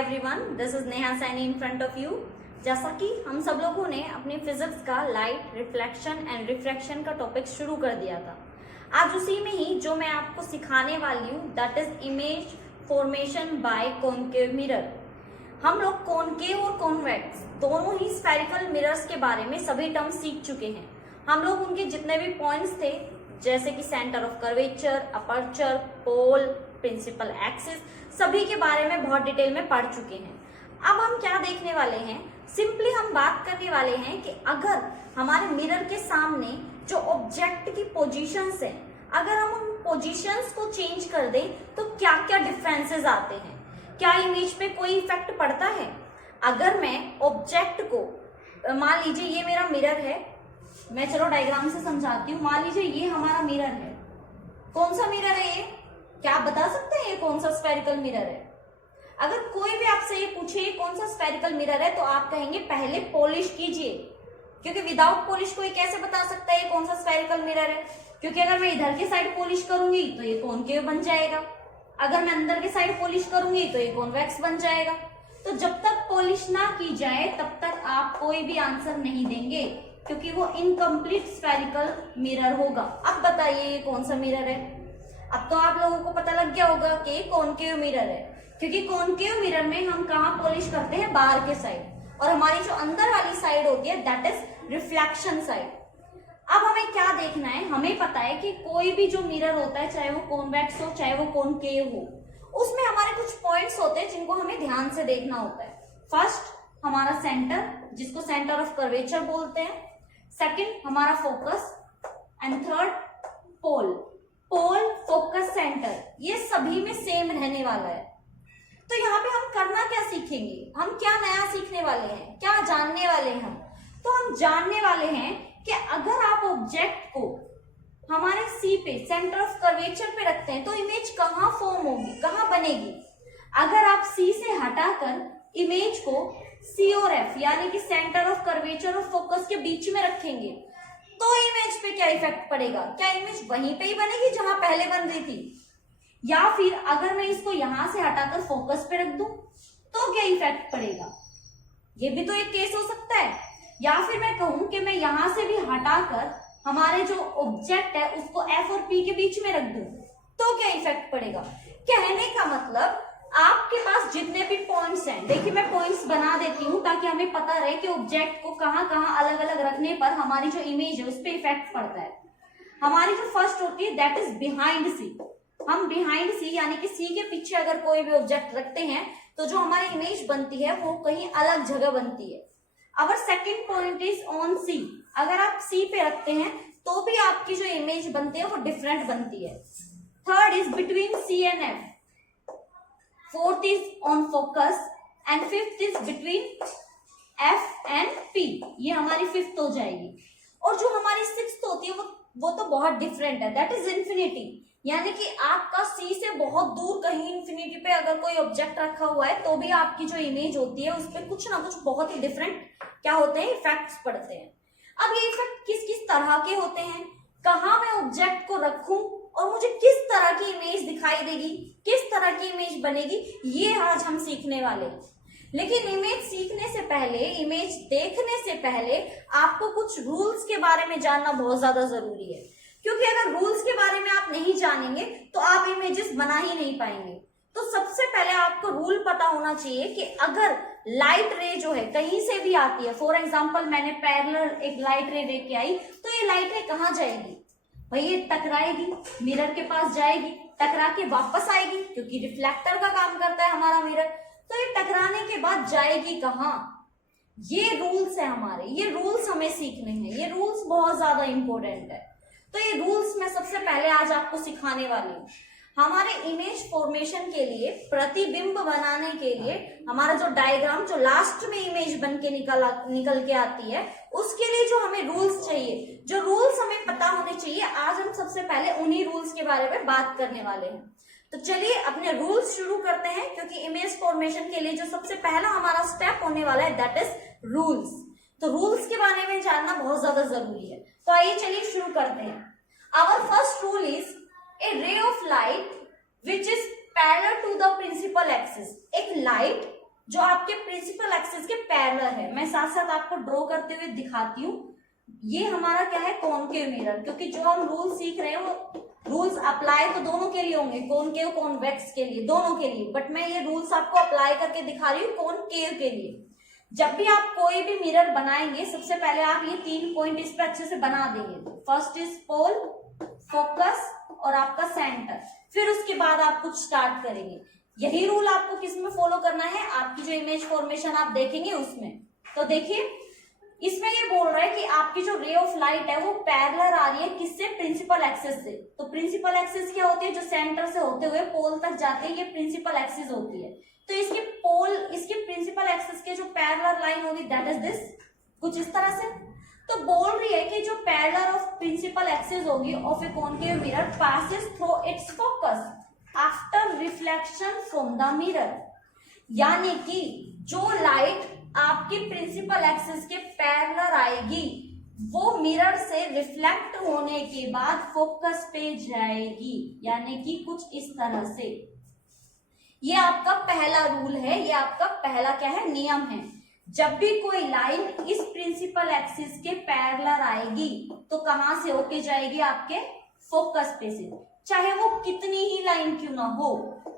Everyone, this is Neha Saini in front of you. जैसा कि हम सब लोगों ने अपने फिजिक्स का लाइट, रिफ्लेक्शन एंड रिफ्रैक्शन का टॉपिक शुरू कर दिया था। आज उसी में ही जो मैं आपको सिखाने वाली हूँ that is image formation by concave mirror. हम लोग कॉनकेव और कॉन्वेक्स दोनों ही स्फेरिकल मिरर्स के बारे में सभी टर्म्स सीख चुके हैं। हम लोग उनके जितने भी पॉइंट्स थे जैसे कि centre of curvature, aperture, pole, principal axis, सभी के बारे में बहुत डिटेल में पढ़ चुके हैं। अब हम क्या देखने वाले हैं, सिंपली हम बात करने वाले हैं कि अगर हमारे मिरर के सामने जो ऑब्जेक्ट की पोजीशंस हैं, अगर हम उन पोजीशंस को चेंज कर दें तो क्या क्या डिफरेंसेस आते हैं, क्या इमेज पे कोई इफेक्ट पड़ता है। अगर मैं ऑब्जेक्ट को, मान लीजिए ये मेरा मिरर है, मैं चलो डायग्राम से समझाती हूँ। मान लीजिए ये हमारा मिरर है। कौन सा मिरर है ये, क्या आप बता सकते हैं ये कौन सा स्फेरिकल मिरर है? अगर कोई भी आपसे ये पूछे ये कौन सा स्फेरिकल मिरर है तो आप कहेंगे पहले पॉलिश कीजिए, क्योंकि विदाउट पॉलिश कोई कैसे बता सकता है ये कौन सा स्फेरिकल मिरर है। क्योंकि अगर मैं इधर के साइड पॉलिश करूंगी तो ये कॉनकेव बन जाएगा, अगर मैं अंदर के साइड पॉलिश करूंगी तो ये कॉन्वेक्स बन जाएगा। तो जब तक पॉलिश ना की जाए तब तक आप कोई भी आंसर नहीं देंगे, क्योंकि वो इनकम्प्लीट स्फेरिकल मिरर होगा। अब बताइए ये कौन सा मिरर है? अब तो आप लोगों को पता लग गया होगा कि ये कॉनकेव मिरर है, क्योंकि कॉनकेव मिरर में हम कहाँ पॉलिश करते हैं, बाहर के साइड, और हमारी जो अंदर वाली साइड होती है दैट इज रिफ्लेक्शन साइड। अब हमें क्या देखना है, हमें पता है कि कोई भी जो मिरर होता है, चाहे वो कॉन्वेक्स हो चाहे वो कॉनकेव हो, उसमें हमारे कुछ पॉइंट्स होते हैं जिनको हमें ध्यान से देखना होता है। फर्स्ट हमारा सेंटर, जिसको सेंटर ऑफ कर्वेचर बोलते हैं। सेकंड हमारा focus and third pole. Pole, focus, centre, ये सभी में सेम रहने वाला है। तो यहाँ पे हम करना क्या सीखेंगे, हम क्या नया सीखने वाले हैं, क्या जानने वाले हैं हम? तो हम जानने वाले हैं कि अगर आप ऑब्जेक्ट को हमारे सी पे, सेंटर ऑफ कर्वेचर पे रखते हैं तो इमेज कहाँ फॉर्म होगी, कहाँ बनेगी। अगर आप सी से हटाकर इमेज को सी और एफ यानी कि सेंटर ऑफ कर्वेचर और फोकस के बीच में रखेंगे तो इमेज पे क्या इफेक्ट पड़ेगा? क्या इमेज वहीं पे ही बनेगी जहां पहले बन रही थी, या फिर अगर मैं इसको यहां से हटाकर फोकस पे रख दूं तो क्या इफेक्ट पड़ेगा? ये भी तो एक केस हो सकता है। या फिर मैं कहूं कि मैं यहां से भी हटाकर हमारे जो ऑब्जेक्ट है उसको एफ और पी के बीच में रख दूं तो क्या इफेक्ट पड़ेगा? कहने का मतलब आपके पास जितने भी पॉइंट्स हैं, देखिए मैं पॉइंट्स बना देती हूँ ताकि हमें पता रहे कि ऑब्जेक्ट को कहाँ कहाँ अलग अलग रखने पर हमारी जो इमेज है उस पर इफेक्ट पड़ता है। हमारी जो फर्स्ट होती है दैट इज बिहाइंड सी। हम बिहाइंड सी यानी कि सी के पीछे अगर कोई भी ऑब्जेक्ट रखते हैं तो जो हमारी इमेज बनती है वो कहीं अलग जगह बनती है। Our second point is on C. अगर आप सी पे रखते हैं तो भी आपकी जो इमेज बनती है वो डिफरेंट बनती है। Third is between C and F. Fourth is on focus and fifth is between F and P. ये हमारी फिफ्थ हो जाएगी। और जो हमारी सिक्स्थ होती है वो तो बहुत डिफरेंट है, दैट इज इन्फिनिटी। यानी कि आपका सी से बहुत दूर कहीं इन्फिनिटी पे अगर कोई ऑब्जेक्ट रखा हुआ है तो भी आपकी जो इमेज होती है उस पर कुछ ना कुछ बहुत ही डिफरेंट क्या होते हैं, इफेक्ट्स पड़ते हैं। अब ये इफेक्ट किस किस तरह के होते हैं, कहाँ मैं ऑब्जेक्ट को रखूं और मुझे किस तरह की इमेज दिखाई देगी, किस तरह की इमेज बनेगी, ये आज हम सीखने वाले हैं। लेकिन इमेज सीखने से पहले, इमेज देखने से पहले आपको कुछ रूल्स के बारे में जानना बहुत ज्यादा जरूरी है, क्योंकि अगर रूल्स के बारे में आप नहीं जानेंगे तो आप इमेजेस बना ही नहीं पाएंगे। तो सबसे पहले आपको रूल पता होना चाहिए कि अगर लाइट रे जो है कहीं से भी आती है, फॉर एग्जाम्पल मैंने पैरेलल एक लाइट रे लेके आई तो ये लाइट रे कहाँ जाएगी भाई, ये टकराएगी, मिरर के पास जाएगी, टकरा के वापस आएगी, क्योंकि रिफ्लेक्टर का काम करता है हमारा मिरर। तो ये टकराने के बाद जाएगी कहाँ? ये रूल्स है हमारे, ये रूल्स हमें सीखने हैं, ये रूल्स बहुत ज्यादा इंपॉर्टेंट है। तो ये रूल्स मैं सबसे पहले आज आपको सिखाने वाली हूँ। हमारे इमेज फॉर्मेशन के लिए, प्रतिबिंब बनाने के लिए, हमारा जो डायग्राम जो लास्ट में इमेज बन के निकल के आती है उसके लिए जो हमें रूल्स चाहिए, जो रूल्स हमें पता होने चाहिए, आज हम सबसे पहले उन्हीं रूल्स के बारे में बात करने वाले हैं। तो चलिए अपने रूल्स शुरू करते हैं, क्योंकि इमेज फॉर्मेशन के लिए जो सबसे पहला हमारा स्टेप होने वाला है दैट इज रूल्स। तो रूल्स के बारे में जानना बहुत ज्यादा जरूरी है। तो आइए चलिए शुरू करते हैं। Our first rule is a ray of light which is parallel to the principal axis। एक लाइट जो आपके प्रिंसिपल एक्सिस के पैरेलल है। मैं साथ साथ आपको ड्रॉ करते हुए दिखाती हूँ। ये हमारा क्या है, कॉनकेव मिरर, क्योंकि जो हम रूल सीख रहे हैं वो रूल्स अप्लाई तो दोनों के लिए होंगे, कॉनकेव कॉन्वेक्स के लिए, दोनों के लिए, बट मैं ये रूल्स आपको अप्लाई करके दिखा रही हूँ कॉनकेव के लिए। जब भी आप कोई भी मिरर बनाएंगे, सबसे पहले आप ये 3 पॉइंट इस पे अच्छे से बना देंगे। फर्स्ट इज पोल, फोकस और आपका सेंटर। फिर उसके बाद आप कुछ स्टार्ट करेंगे। यही रूल आपको किसमें फॉलो करना है, आपकी जो इमेज फॉर्मेशन आप देखेंगे उसमें। तो देखिए इसमें ये बोल रहा है कि आपकी जो रे ऑफ लाइट है वो पैरेलल आ रही है किससे, प्रिंसिपल एक्सिस से। तो प्रिंसिपल एक्सिस क्या होती है, जो सेंटर से होते हुए पोल तक जाते हैं, ये प्रिंसिपल एक्सिस होती है। तो इसके पोल, इसके प्रिंसिपल एक्सिस के जो पैरेलल लाइन होगी दैट इज दिस, कुछ इस तरह से। तो बोल रही है कि जो पैरेलल ऑफ प्रिंसिपल एक्सिस होगी of a concave mirror passes through it's focus after reflection from the mirror. यानी कि जो लाइट आपकी प्रिंसिपल एक्सिस के पैरेलल आएगी वो मिरर से रिफ्लेक्ट होने के बाद फोकस पे जाएगी, यानी कि कुछ इस तरह से। ये आपका पहला रूल है, ये आपका पहला क्या है, नियम है। जब भी कोई लाइन इस प्रिंसिपल एक्सिस के पैरेलल आएगी तो कहां से होके जाएगी, आपके फोकस पे से। चाहे वो कितनी ही लाइन क्यों ना हो,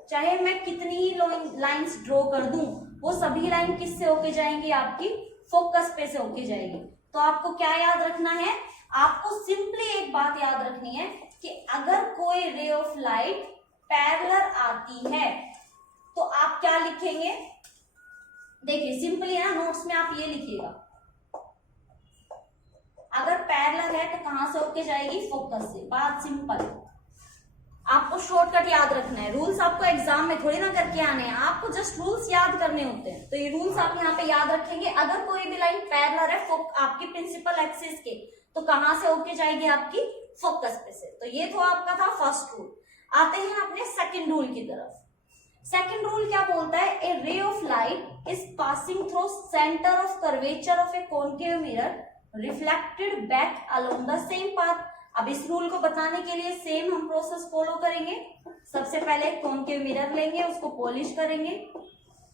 चाहे मैं कितनी ही लाइंस ड्रॉ कर दूं, वो सभी लाइन किससे होके जाएंगी, आपकी फोकस पे से होके जाएगी। तो आपको क्या याद रखना है, आपको सिंपली एक बात याद रखनी है कि अगर कोई रे ऑफ लाइट पैरेलल आती है तो आप क्या लिखेंगे, देखिए सिंपली है ना, नोट्स में आप ये लिखिएगा, अगर पैरेलल है तो कहां से होके जाएगी, फोकस से। बात सिंपल, आपको शॉर्टकट याद रखना है। रूल्स आपको एग्जाम में थोड़ी ना करके आने हैं, आपको जस्ट रूल्स याद करने होते हैं। तो ये रूल्स आप यहाँ पे याद रखेंगे। अगर कोई भी लाइन पैरेलल है आपकी प्रिंसिपल एक्सिस के तो कहां से होके जाएगी, आपकी फोकस पे से। तो ये तो आपका था फर्स्ट रूल। आते हैं अपने सेकंड रूल की तरफ। सेकंड रूल क्या बोलता है, a ray of light is passing through centre of curvature of a concave mirror reflected back along the same path. अब इस रूल को बताने के लिए सेम हम प्रोसेस फॉलो करेंगे। सबसे पहले कॉनकेव मिरर लेंगे, उसको पॉलिश करेंगे।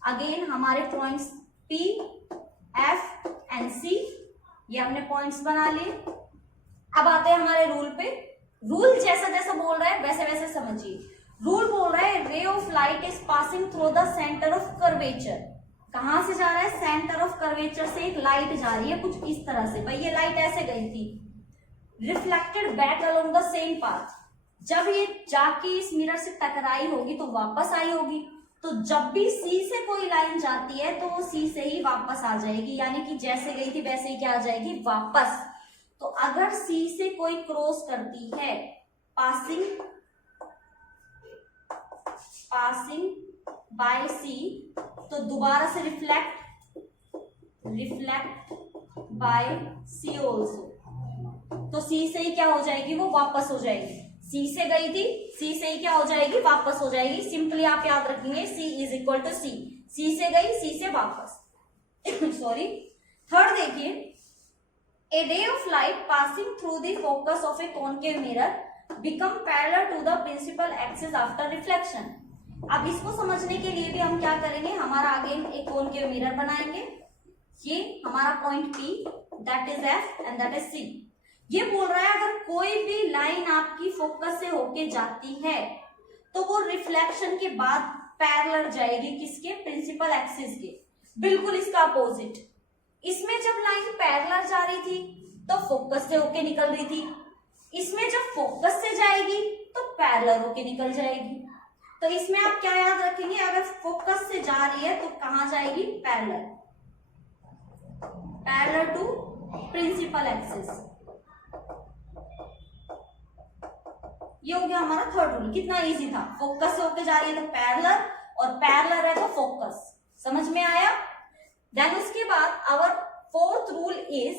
अगेन हमारे points P, F and C, ये हमने पॉइंट्स बना लिए। अब आते हैं हमारे रूल पे। रूल जैसा जैसा बोल रहा है वैसे वैसे समझिए। रूल बोल रहा है रे of light is passing through the centre of curvature. कहां से जा रहा है, सेंटर ऑफ कर्वेचर से एक लाइट जा रही है कुछ इस तरह से। भाई ये लाइट ऐसे गई थी, reflected back along the same path. जब ये जाके इस मिरर से टकराई होगी तो वापस आई होगी। तो जब भी C से कोई लाइन जाती है तो वो C से ही वापस आ जाएगी, यानी कि जैसे गई थी वैसे ही क्या आ जाएगी, वापस। तो अगर C से कोई क्रॉस करती है पासिंग बाय C, तो दोबारा से रिफ्लेक्ट बाय C ऑल्सो। तो C से ही क्या हो जाएगी, वो वापस हो जाएगी। C से गई थी, C से ही क्या हो जाएगी, वापस हो जाएगी। सिंपली आप याद रखेंगे C is equal to C। C से गई, C से वापस। सॉरी। थर्ड देखिए, a ray of light passing through the focus of a concave mirror become parallel to the principal axis after reflection. अब इसको समझने के लिए भी हम क्या करेंगे, हमारा अगेन एक कॉनकेव मिरर बनाएंगे। ये हमारा point P, that is F and that is C। ये बोल रहा है अगर कोई भी लाइन आपकी फोकस से होके जाती है तो वो रिफ्लेक्शन के बाद पैरेलल जाएगी किसके, प्रिंसिपल एक्सिस के। बिल्कुल इसका अपोजिट, इसमें जब लाइन पैरेलल जा रही थी तो फोकस से होके निकल रही थी, इसमें जब फोकस से जाएगी तो पैरेलल होके निकल जाएगी। तो इसमें आप क्या याद रखेंगे, अगर फोकस से जा रही है तो कहां जाएगी, पैरेलल टू प्रिंसिपल एक्सिस। ये हो गया हमारा थर्ड रूल। कितना इजी था, फोकस से होके जा रही है तो पैरेलल और पैरेलल है तो फोकस। समझ में आया। देन उसके बाद our fourth rule is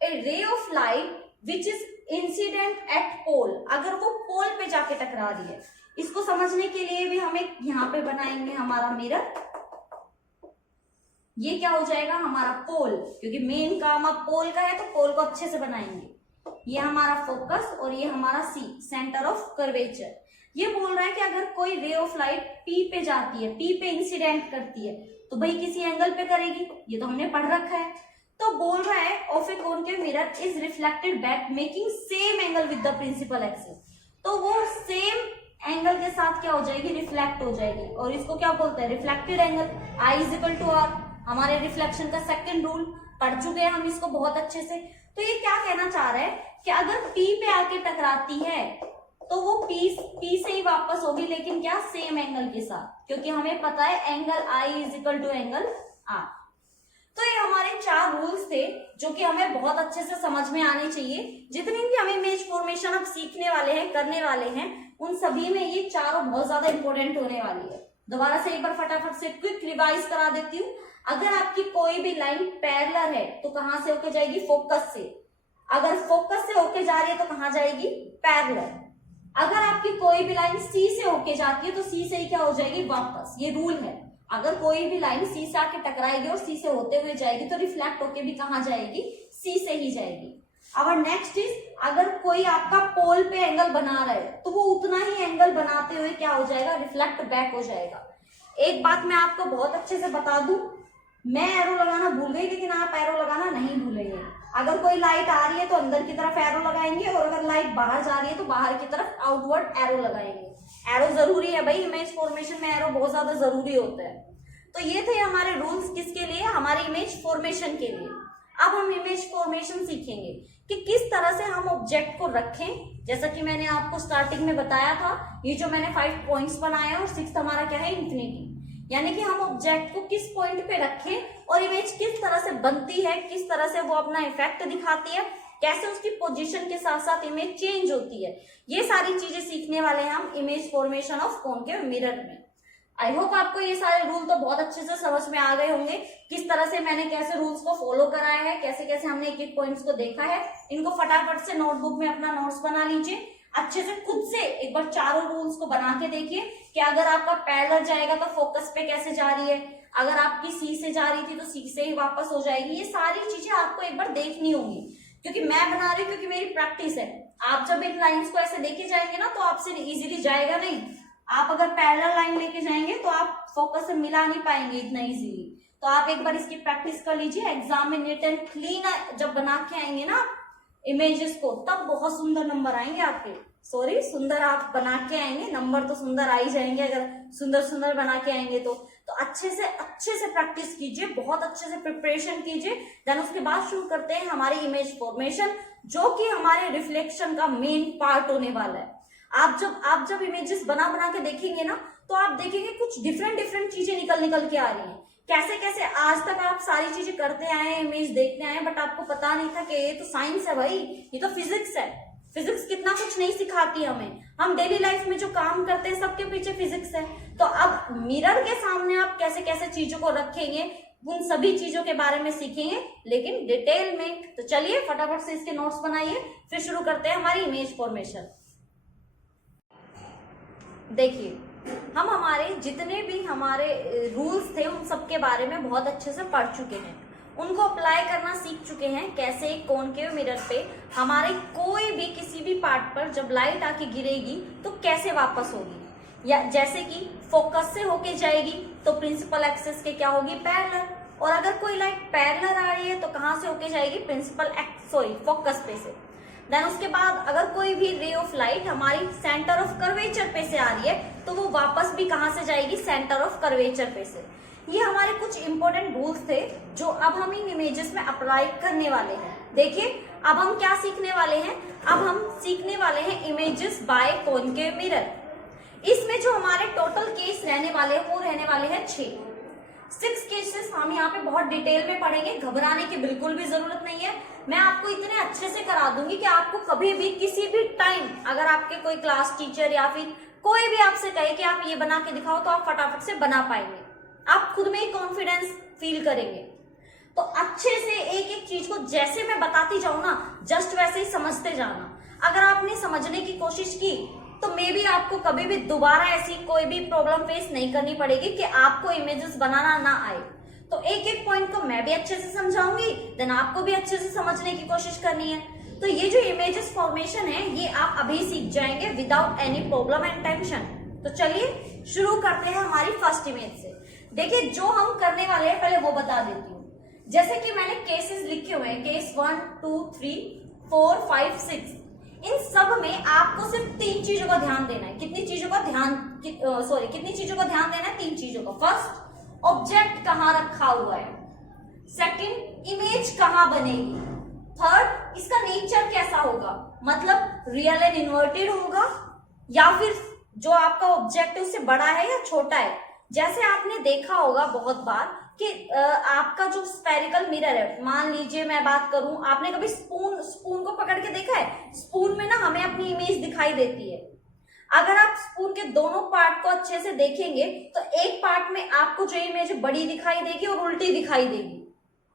a ray of light which is incident at pole. अगर वो पोल पे जाके टकरा रही है, इसको समझने के लिए भी हम एक यहाँ पे बनाएंगे हमारा मिरर। ये क्या हो जाएगा, हमारा पोल, क्योंकि मेन काम अब पोल का है तो पोल को अच्छे से बनाएंगे। ये हमारा फोकस और ये हमारा C, सेंटर ऑफ कर्वेचर। ये बोल रहा है कि अगर कोई रे ऑफ लाइट P पे जाती है, P पे इंसिडेंट करती है तो भाई किसी एंगल पे करेगी, ये तो हमने पढ़ रखा है। तो बोल रहा है of a concave mirror is reflected back making same angle with the principal axis, तो वो सेम एंगल के साथ क्या हो जाएगी, रिफ्लेक्ट हो जाएगी। और इसको क्या बोलते हैं, reflected angle. I is equal to R, हमारे रिफ्लेक्शन का सेकंड रूल पढ़ चुके हैं हम इसको बहुत अच्छे से। तो ये क्या कहना चाह रहा है कि अगर P पे आके टकराती है तो वो P से ही वापस होगी, लेकिन क्या, सेम एंगल के साथ, क्योंकि हमें पता है angle I is equal to angle R। तो ये हमारे 4 रूल्स थे जो कि हमें बहुत अच्छे से समझ में आने चाहिए। जितनी भी हम इमेज फॉर्मेशन अब सीखने वाले हैं, करने वाले हैं, उन सभी में ये चारों बहुत ज्यादा इंपॉर्टेंट होने वाली है। दोबारा से एक बार फटाफट से क्विक रिवाइज करा देती हूँ। अगर आपकी कोई भी लाइन पैरेलल है तो कहां से होके जाएगी, फोकस से। अगर फोकस से होके जा रही है तो कहां जाएगी, पैरेलल। अगर आपकी कोई भी लाइन सी से होके जाती है तो सी से ही क्या हो जाएगी, वापस। ये रूल है, अगर कोई भी लाइन सी से आके टकराएगी और सी से होते हुए जाएगी तो रिफ्लेक्ट होके भी कहां जाएगी, सी से ही जाएगी। अब नेक्स्ट इज, अगर कोई आपका पोल पे एंगल बना रहा है तो वो उतना ही एंगल बनाते हुए क्या हो जाएगा, रिफ्लेक्ट बैक हो जाएगा। एक बात मैं आपको बहुत अच्छे से बता दूं, मैं एरो लगाना भूल गई, लेकिन आप एरो लगाना नहीं भूलेंगे। अगर कोई लाइट आ रही है तो अंदर की तरफ एरो लगाएंगे, और अगर लाइट बाहर जा रही है तो बाहर की तरफ आउटवर्ड एरो लगाएंगे। एरो जरूरी है भाई, इमेज फॉर्मेशन में एरो बहुत ज्यादा जरूरी होता है। तो ये थे हमारे रूल्स, किसके लिए, हमारे इमेज फॉर्मेशन के लिए। अब हम इमेज फॉर्मेशन सीखेंगे कि किस तरह से हम ऑब्जेक्ट को रखें। जैसा कि मैंने आपको स्टार्टिंग में बताया था, ये जो मैंने 5 पॉइंट्स बनाए और 6th हमारा क्या है, इंफिनिटी। यानी कि हम ऑब्जेक्ट को किस पॉइंट पे रखें और इमेज किस तरह से बनती है, किस तरह से वो अपना इफेक्ट दिखाती है, कैसे उसकी पोजीशन के साथ साथ इमेज चेंज होती है, ये सारी चीजें सीखने वाले हैं हम image formation of concave mirror में। आई होप आपको ये सारे रूल तो बहुत अच्छे से समझ में आ गए होंगे, किस तरह से मैंने कैसे रूल्स को फॉलो कराया है, कैसे कैसे हमने एक एक पॉइंट्स को देखा है। इनको फटाफट से नोटबुक में अपना नोट्स बना लीजिए, अच्छे से खुद से एक बार चारों रूल्स को बना के देखिए कि अगर आपका पैरेलल जाएगा तो फोकस पे कैसे जा रही है, अगर आपकी सी से जा रही थी तो सी से ही वापस हो जाएगी। ये सारी चीजें आपको एक बार देखनी होंगी, क्योंकि मैं बना रही हूँ, क्योंकि मेरी प्रैक्टिस है। आप जब इन लाइन्स को ऐसे देखे जाएंगे ना तो आपसे इजीली जाएगा नहीं। आप अगर पैरेलल लाइन लेके जाएंगे तो आप फोकस से मिला नहीं पाएंगे इतना इजीली। तो आप एक बार इसकी प्रैक्टिस कर लीजिए, एग्जाम में नीट एंड क्लीन जब बना के आएंगे ना इमेजेस को, तब बहुत सुंदर नंबर आएंगे आपके। सॉरी, सुंदर आप बना के आएंगे, नंबर तो सुंदर आ ही जाएंगे अगर सुंदर सुंदर बना के आएंगे तो अच्छे से प्रैक्टिस कीजिए, बहुत अच्छे से प्रिपरेशन कीजिए। देन उसके बाद शुरू करते हैं हमारी इमेज फॉर्मेशन, जो कि हमारे रिफ्लेक्शन का मेन पार्ट होने वाला है। आप जब इमेजेस बना के देखेंगे ना तो आप देखेंगे कुछ डिफरेंट चीजें निकल के आ रही हैं। कैसे आज तक आप सारी चीजें करते आए हैं, इमेज देखते आए हैं, बट आपको पता नहीं था कि ये तो साइंस है भाई, ये तो फिजिक्स है। फिजिक्स कितना कुछ नहीं सिखाती हमें, हम डेली लाइफ में जो काम करते हैं सबके पीछे फिजिक्स है। तो अब मिरर के सामने आप कैसे चीजों को रखेंगे, उन सभी चीजों के बारे में सीखेंगे, लेकिन डिटेल में। तो चलिए फटाफट से इसके नोट्स बनाइए, फिर शुरू करते हैं हमारी इमेज फॉर्मेशन। देखिए, हम हमारे जितने भी हमारे रूल्स थे उन सब के बारे में बहुत अच्छे से पढ़ चुके हैं, उनको अप्लाई करना सीख चुके हैं। कैसे एक कॉनकेव मिरर पे हमारे कोई भी किसी भी पार्ट पर जब लाइट आके गिरेगी तो कैसे वापस होगी, या जैसे कि फोकस से होके जाएगी तो प्रिंसिपल एक्सिस के क्या होगी, पैरेलल। और अगर कोई लाइट पैरेलल आ रही है तो कहां से होके जाएगी, फोकस पे से। देन उसके बाद अगर कोई भी रे ऑफ लाइट हमारी सेंटर ऑफ कर्वेचर पे से आ रही है तो वो वापस भी कहां से जाएगी, सेंटर ऑफ कर्वेचर पे से। ये हमारे कुछ इंपॉर्टेंट रूल्स थे जो अब हम इन इमेजेस में अप्लाई करने वाले हैं। देखिए, अब हम क्या सीखने वाले हैं, अब हम सीखने वाले हैं इमेजेस बाय कॉनकेव मिरर। इसमें जो हमारे टोटल केस रहने वाले हैं वो रहने वाले हैं 6 केसेस हम यहाँ पे बहुत डिटेल में पढ़ेंगे। घबराने की बिल्कुल भी जरूरत नहीं है, मैं आपको इतने अच्छे से करा दूंगी कि आपको कभी भी किसी भी टाइम अगर आपके कोई क्लास टीचर या फिर कोई भी आपसे कहे कि आप ये बना के दिखाओ तो आप फटाफट से बना पाएंगे, आप खुद में ही कॉन्फिडेंस फील करेंगे। तो अच्छे से एक एक चीज को जैसे मैं बताती जाऊं ना, जस्ट वैसे ही समझते जाना। अगर आपने समझने की कोशिश की तो मे बी आपको कभी भी दोबारा ऐसी कोई भी प्रॉब्लम फेस नहीं करनी पड़ेगी कि आपको इमेजेस बनाना ना आए। तो एक एक पॉइंट को मैं भी अच्छे से समझाऊंगी, देन आपको भी अच्छे से समझने की कोशिश करनी है। तो ये जो इमेजेस फॉर्मेशन है ये आप अभी सीख जाएंगे without any problem and tension. तो चलिए शुरू करते हैं हमारी फर्स्ट इमेज से। देखिए जो हम करने वाले हैं पहले वो बता देती हूँ। जैसे कि मैंने केसेस लिखे हुए हैं, केस 1, 2, 3, 4, 5, 6। इन सब में आपको सिर्फ 3 चीजों का ध्यान देना है। कितनी चीजों का ध्यान, कितनी चीजों का ध्यान देना है? 3 चीजों का। फर्स्ट, ऑब्जेक्ट कहाँ रखा हुआ है। सेकंड, इमेज कहाँ बनेगी। थर्ड, इसका नेचर कैसा होगा, मतलब रियल एंड इन्वर्टेड होगा या फिर जो आपका ऑब्जेक्ट है उससे बड़ा है या छोटा है। जैसे आपने देखा होगा बहुत बार कि आपका जो स्फेरिकल मिरर है, मान लीजिए मैं बात करूं, आपने कभी स्पून को पकड़ के देखा है? स्पून में ना हमें अपनी इमेज दिखाई देती है। अगर आप स्पून के दोनों पार्ट को अच्छे से देखेंगे तो एक पार्ट में आपको जो इमेज बड़ी दिखाई देगी और उल्टी दिखाई देगी,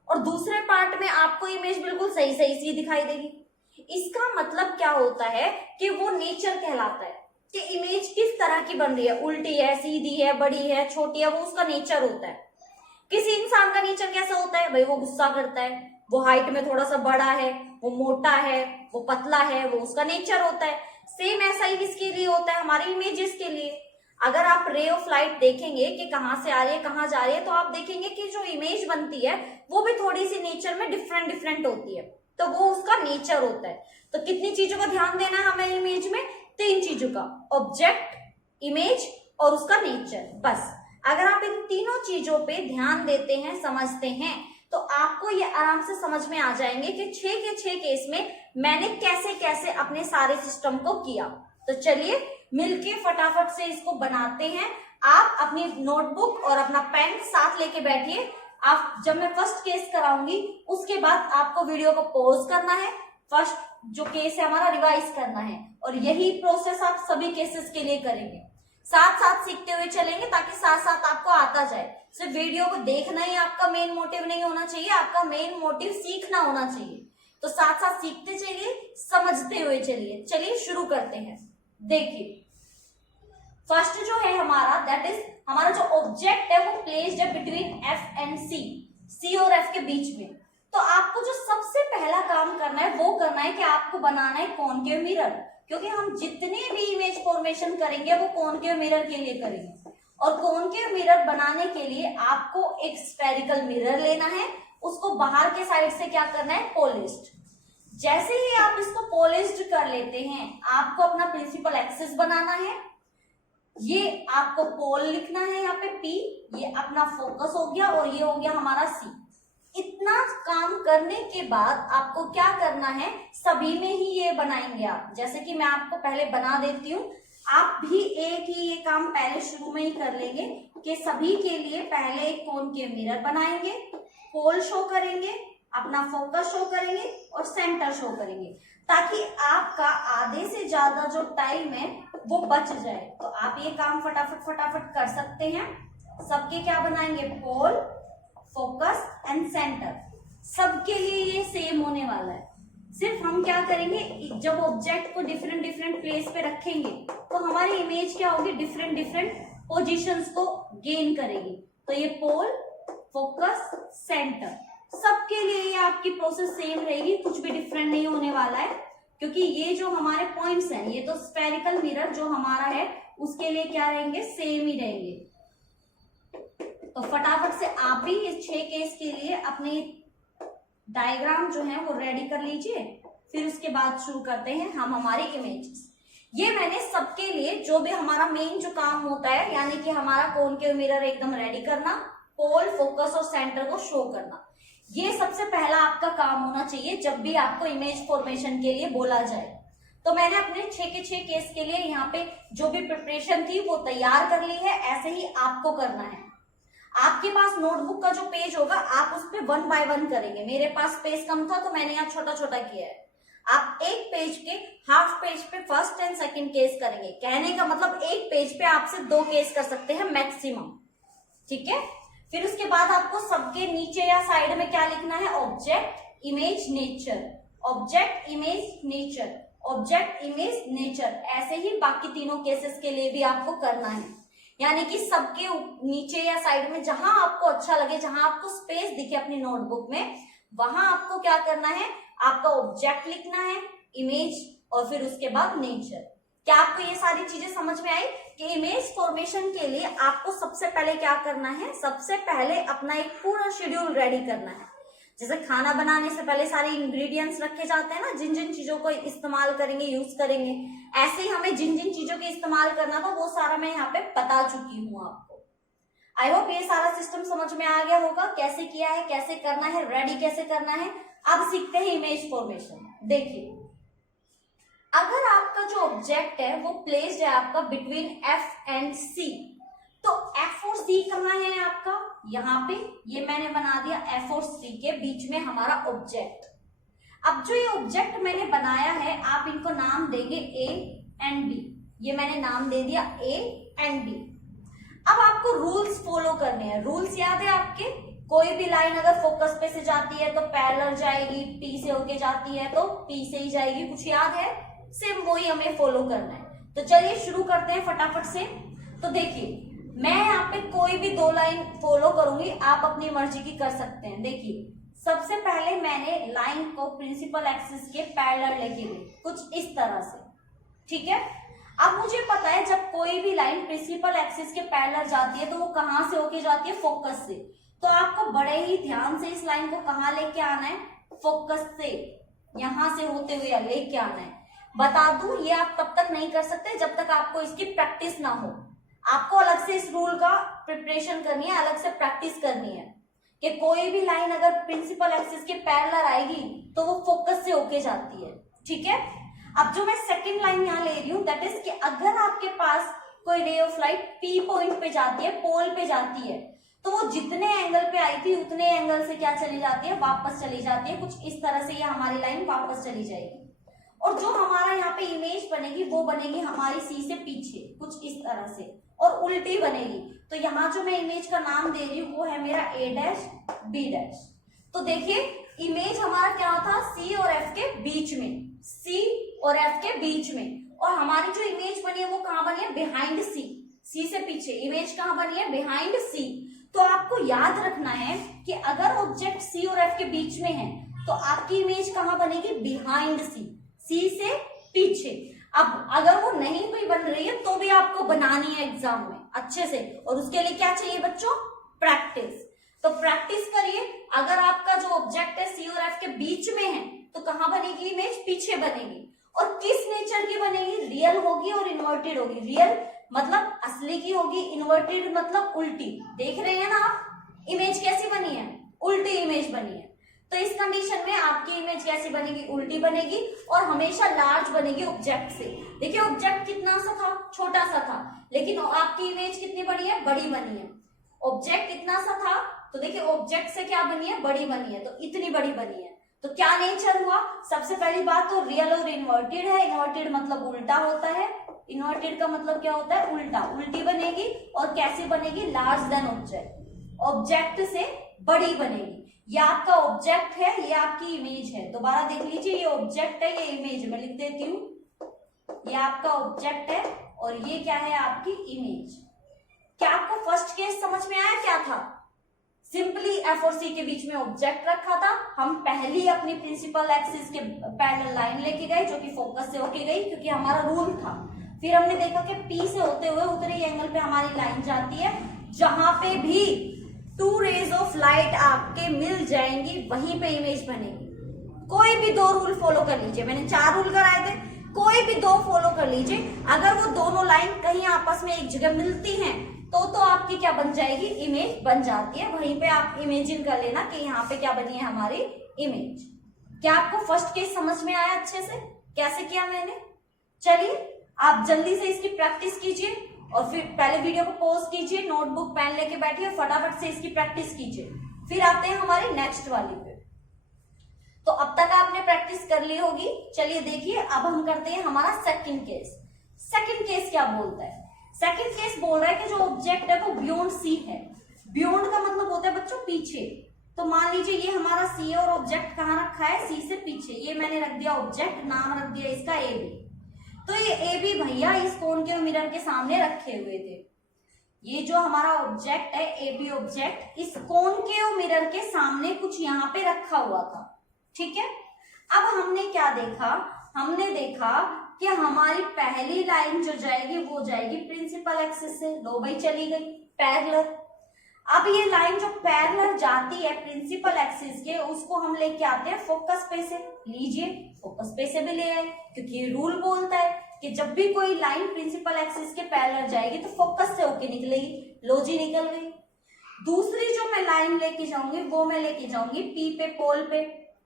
और दूसरे पार्ट में आपको इमेज बिल्कुल सही सही सी दिखाई देगी। इसका मतलब क्या होता है कि वो नेचर कहलाता है कि इमेज किस तरह की बन रही है, उल्टी है, सीधी है, बड़ी है, छोटी है, वो उसका नेचर होता है। किसी इंसान का नेचर कैसा होता है भाई, वो गुस्सा करता है, वो हाइट में थोड़ा सा बड़ा है, वो मोटा है, वो पतला है, वो उसका नेचर होता है। सेम ऐसा ही किसके लिए होता है, हमारे इमेजेस के लिए। अगर आप रे ऑफ लाइट देखेंगे कि कहाँ से आ रही है, कहाँ जा रही है, तो आप देखेंगे कि जो इमेज बनती है वो भी थोड़ी सी नेचर में डिफरेंट होती है, तो वो उसका नेचर होता है। तो कितनी चीजों का ध्यान देना है हमें इमेज में? 3 चीजों का, ऑब्जेक्ट, इमेज और उसका नेचर। बस अगर आप इन तीनों चीजों पे ध्यान देते हैं, समझते हैं, तो आपको ये आराम से समझ में आ जाएंगे कि 6 के 6 केस में मैंने कैसे कैसे अपने सारे सिस्टम को किया। तो चलिए मिलके फटाफट से इसको बनाते हैं। आप अपनी नोटबुक और अपना पेन साथ लेके बैठिए। आप जब मैं फर्स्ट केस कराऊंगी उसके बाद आपको वीडियो को पॉज करना है, फर्स्ट जो केस है हमारा रिवाइज करना है, और यही प्रोसेस आप सभी केसेस के लिए करेंगे। साथ साथ सीखते हुए चलेंगे ताकि साथ साथ आपको आता जाए। सिर्फ वीडियो को देखना ही आपका मेन मोटिव नहीं होना चाहिए, आपका मेन मोटिव सीखना होना चाहिए। तो साथ साथ सीखते चलिए, समझते हुए चलिए। चलिए शुरू करते हैं। देखिए फर्स्ट जो है हमारा, दैट इज हमारा जो ऑब्जेक्ट है वो प्लेस्ड है बिटवीन एफ एंड सी, सी और एफ के बीच में। तो आपको जो सबसे पहला काम करना है वो करना है कि आपको बनाना है कॉनकेव मिरर, क्योंकि हम जितने भी इमेज फॉर्मेशन करेंगे वो कॉनकेव मिरर के लिए करेंगे। और कॉनकेव मिरर बनाने के लिए आपको एक स्फेरिकल मिरर लेना है, उसको बाहर के साइड से क्या करना है, पॉलिश्ड। जैसे ही आप इसको पॉलिश्ड कर लेते हैं, आपको अपना प्रिंसिपल एक्सिस बनाना है। ये आपको पोल लिखना है यहाँ पे P, ये अपना फोकस हो गया और ये हो गया हमारा C। इतना काम करने के बाद आपको क्या करना है, सभी में ही ये बनाएंगे आप। जैसे कि मैं आपको पहले बना देती हूँ, आप भी एक ही ये काम पहले शुरू में ही कर लेंगे कि सभी के लिए पहले एक कॉनकेव मिरर बनाएंगे, पोल शो करेंगे, अपना फोकस शो करेंगे और सेंटर शो करेंगे, ताकि आपका आधे से ज्यादा जो टाइम है वो बच जाए। तो आप ये काम फटाफट कर सकते हैं। सबके क्या बनाएंगे, पोल, फोकस एंड सेंटर। सबके लिए ये सेम होने वाला है। सिर्फ हम क्या करेंगे, जब ऑब्जेक्ट को डिफरेंट प्लेस पे रखेंगे तो हमारी इमेज क्या होगी, डिफरेंट पोजीशंस को गेन करेगी। तो ये पोल, फोकस, सेंटर, सबके लिए ये आपकी प्रोसेस सेम रहेगी, कुछ भी डिफरेंट नहीं होने वाला है, क्योंकि ये जो हमारे पॉइंट्स हैं, ये तो स्फेरिकल मिरर जो हमारा है उसके लिए क्या रहेंगे, सेम ही रहेंगे। तो फटाफट से आप भी इस 6 केस के लिए अपनी डायग्राम जो है वो रेडी कर लीजिए, फिर उसके बाद शुरू करते हैं हम हमारे इमेजेस। ये मैंने सबके लिए जो भी हमारा मेन जो काम होता है, यानी कि हमारा कॉनकेव मिरर एकदम रेडी करना, पोल, फोकस और सेंटर को शो करना, ये सबसे पहला आपका काम होना चाहिए जब भी आपको इमेज फॉर्मेशन के लिए बोला जाए। तो मैंने अपने 6 के 6 केस के लिए यहाँ पे जो भी प्रिपरेशन थी वो तैयार कर ली है, ऐसे ही आपको करना है। आपके पास नोटबुक का जो पेज होगा आप उस पे 1 बाय 1 करेंगे। मेरे पास पेज कम था तो मैंने यहाँ छोटा छोटा किया है। आप एक पेज के हाफ पेज पे फर्स्ट एंड सेकंड केस करेंगे। कहने का मतलब एक पेज पे आपसे 2 केस कर सकते हैं मैक्सिमम, ठीक है। फिर उसके बाद आपको सबके नीचे या साइड में क्या लिखना है, object, image, nature, object, image, nature, object, image, nature. ऐसे ही बाकी तीनों केसेस के लिए भी आपको करना है, यानी कि सबके नीचे या साइड में जहां आपको अच्छा लगे, जहां आपको स्पेस दिखे अपनी नोटबुक में, वहां आपको क्या करना है, आपका ऑब्जेक्ट लिखना है, इमेज और फिर उसके बाद नेचर। क्या आपको ये सारी चीजें समझ में आई कि इमेज फॉर्मेशन के लिए आपको सबसे पहले क्या करना है? सबसे पहले अपना एक पूरा शेड्यूल रेडी करना है। जैसे खाना बनाने से पहले सारे इंग्रेडिएंट्स रखे जाते हैं ना, जिन जिन चीजों को इस्तेमाल करेंगे, यूज करेंगे, ऐसे ही हमें जिन जिन चीजों के इस्तेमाल करना था वो सारा मैं यहाँ पे बता चुकी हूँ आपको। आई होप ये सारा सिस्टम समझ में आ गया होगा, कैसे किया है, कैसे करना है, रेडी कैसे करना है। अब सीखते हैं इमेज फॉर्मेशन। देखिए, अगर आपका जो ऑब्जेक्ट है वो प्लेस्ड है आपका बिटवीन एफ एंड सी, तो एफ और सी कहाँ है आपका? यहाँ पे। ये मैंने बना दिया एफ और सी के बीच में हमारा ऑब्जेक्ट। अब जो ये ऑब्जेक्ट मैंने बनाया है, आप इनको नाम देंगे ए एंड बी। ये मैंने नाम दे दिया ए एंड बी। अब आपको रूल्स फॉलो करने हैं। रूल्स याद है आपके? कोई भी लाइन अगर फोकस पे से जाती है तो पैरेलल जाएगी, पी से होके जाती है तो पी से ही जाएगी। कुछ याद है? सेम वही हमें फॉलो करना है। तो चलिए शुरू करते हैं फटाफट से। तो देखिए, मैं यहाँ पे कोई भी दो लाइन फॉलो करूंगी, आप अपनी मर्जी की कर सकते हैं। देखिए, सबसे पहले मैंने लाइन को प्रिंसिपल एक्सिस के पैरेलल लेके गई, कुछ इस तरह से, ठीक है। अब मुझे पता है जब कोई भी लाइन प्रिंसिपल एक्सिस के पैरेलल जाती है तो वो कहां से होके जाती है? फोकस से। तो आपको बड़े ही ध्यान से इस लाइन को कहां लेके आना है? फोकस से, यहां से होते हुए लेके आना है। बता दूं, ये आप तब तक नहीं कर सकते जब तक आपको इसकी प्रैक्टिस ना हो। आपको अलग से इस रूल का प्रिपरेशन करनी है, अलग से प्रैक्टिस करनी है कि कोई भी लाइन अगर प्रिंसिपल एक्सिस के पैरेलल आएगी तो वो फोकस से होके जाती है, ठीक है। अब जो मैं सेकंड लाइन यहाँ ले रही हूँ, दैट इज कि अगर आपके पास कोई रे ऑफ लाइट पी पॉइंट पे जाती है, पोल पे जाती है, तो वो जितने एंगल पे आई थी उतने एंगल से क्या चली जाती है? वापस चली जाती है। कुछ इस तरह से ये हमारी लाइन वापस चली जाएगी। और जो हमारा यहाँ पे इमेज बनेगी वो बनेगी हमारी सी से पीछे, कुछ इस तरह से, और उल्टी बनेगी। तो यहाँ जो मैं इमेज का नाम दे रही हूँ वो है मेरा ए डैश बी डैश। तो देखिए, इमेज हमारा क्या था? सी और एफ के बीच में, सी और एफ के बीच में। और हमारी जो इमेज बनी है वो कहाँ बनी है? बिहाइंड सी, सी से पीछे। इमेज कहाँ बनी है? बिहाइंड सी। तो आपको याद रखना है कि अगर ऑब्जेक्ट सी और एफ के बीच में है तो आपकी इमेज कहाँ बनेगी? बिहाइंड सी, सी से पीछे। अब अगर वो नहीं भी बन रही है तो भी आपको बनानी है एग्जाम में अच्छे से, और उसके लिए क्या चाहिए बच्चों? प्रैक्टिस। तो प्रैक्टिस करिए। अगर आपका जो ऑब्जेक्ट है सी और एफ के बीच में है तो कहाँ बनेगी इमेज? पीछे बनेगी। और किस नेचर की बनेगी? रियल होगी और इन्वर्टेड होगी। रियल मतलब असली की होगी, इन्वर्टेड मतलब उल्टी। देख रहे हैं ना आप, इमेज कैसी बनी है? उल्टी इमेज बनी है। तो इस कंडीशन में आपकी इमेज कैसी बनेगी? उल्टी बनेगी, और हमेशा लार्ज बनेगी ऑब्जेक्ट से। देखिए, ऑब्जेक्ट कितना सा था? छोटा सा था, लेकिन आपकी इमेज कितनी बड़ी है? बड़ी बनी है। ऑब्जेक्ट कितना सा था, तो देखिए ऑब्जेक्ट से क्या बनी है? बड़ी बनी है। तो इतनी बड़ी बनी है। तो क्या नेचर हुआ? सबसे पहली बात तो रियल और इन्वर्टेड है। इन्वर्टेड मतलब उल्टा होता है। इन्वर्टेड का मतलब क्या होता है? उल्टा। उल्टी बनेगी, और कैसे बनेगी? लार्ज देन ऑब्जेक्ट, ऑब्जेक्ट से बड़ी बनेगी। ये आपका ऑब्जेक्ट है, ये आपकी इमेज है। दोबारा देख लीजिए, ये ऑब्जेक्ट है, ये इमेज है। मैं लिख देती हूँ, ये आपका ऑब्जेक्ट है और ये क्या है? आपकी इमेज। क्या आपको फर्स्ट केस समझ में आया? क्या था? सिंपली एफ और सी के बीच में ऑब्जेक्ट रखा था। हम पहली अपनी प्रिंसिपल एक्सिस के पैरेलल लाइन लेके गए जो कि फोकस से होके गई, क्योंकि हमारा रूल था। फिर हमने देखा कि पी से होते हुए उतने ही एंगल पे हमारी लाइन जाती है। जहां पे भी टू रेज ऑफ लाइट आपके मिल जाएंगी वहीं पे इमेज बनेगी। कोई भी दो रूल फॉलो कर लीजिए। मैंने 4 रूल कराए थे, कोई भी 2 फॉलो कर लीजिए। अगर वो दोनों लाइन कहीं आपस में एक जगह मिलती हैं तो आपकी क्या बन जाएगी? इमेज बन जाती है। वहीं पे आप इमेजिन कर लेना कि यहाँ पे क्या बनी है? हमारी इमेज। क्या आपको फर्स्ट केस समझ में आया अच्छे से कैसे किया मैंने? चलिए आप जल्दी से इसकी प्रैक्टिस कीजिए, और फिर पहले वीडियो को पॉज कीजिए, नोटबुक पेन लेके बैठिए, फटाफट से इसकी प्रैक्टिस कीजिए। फिर आते हैं हमारी नेक्स्ट वाली पे। तो अब तक आपने प्रैक्टिस कर ली होगी। चलिए देखिए, अब हम करते हैं हमारा सेकंड केस। सेकंड केस क्या बोलता है? सेकंड केस बोल रहा है कि जो ऑब्जेक्ट है वो बियॉन्ड सी है। बियॉन्ड का मतलब होता है बच्चों पीछे। तो मान लीजिए ये हमारा सी है और ऑब्जेक्ट कहाँ रखा है? सी से पीछे। ये मैंने रख दिया ऑब्जेक्ट, नाम रख दिया इसका ए बी। तो ये ए बी भैया इस कोन के मिरर के सामने रखे हुए थे। ये जो हमारा ऑब्जेक्ट है ए बी ऑब्जेक्ट, इस कोन के मिरर के सामने कुछ यहाँ पे रखा हुआ था, ठीक है। अब हमने क्या देखा? हमने देखा कि हमारी पहली लाइन जो जाएगी वो जाएगी प्रिंसिपल एक्सिस से, लो भाई चली गई पैरेलल। अब ये लाइन जो पैरेलल जाती है प्रिंसिपल एक्सिस के, उसको हम लेके आते हैं फोकस पे से। लीजिए फोकस पे से भी ले आए, क्योंकि ये रूल बोलता है कि जब भी कोई लाइन प्रिंसिपल एक्सिस के पैरेलल जाएगी तो फोकस से होके निकलेगी। लो जी निकल गई। दूसरी जो मैं लाइन लेके जाऊंगी वो मैं लेके जाऊंगी पी पे, पोल पे,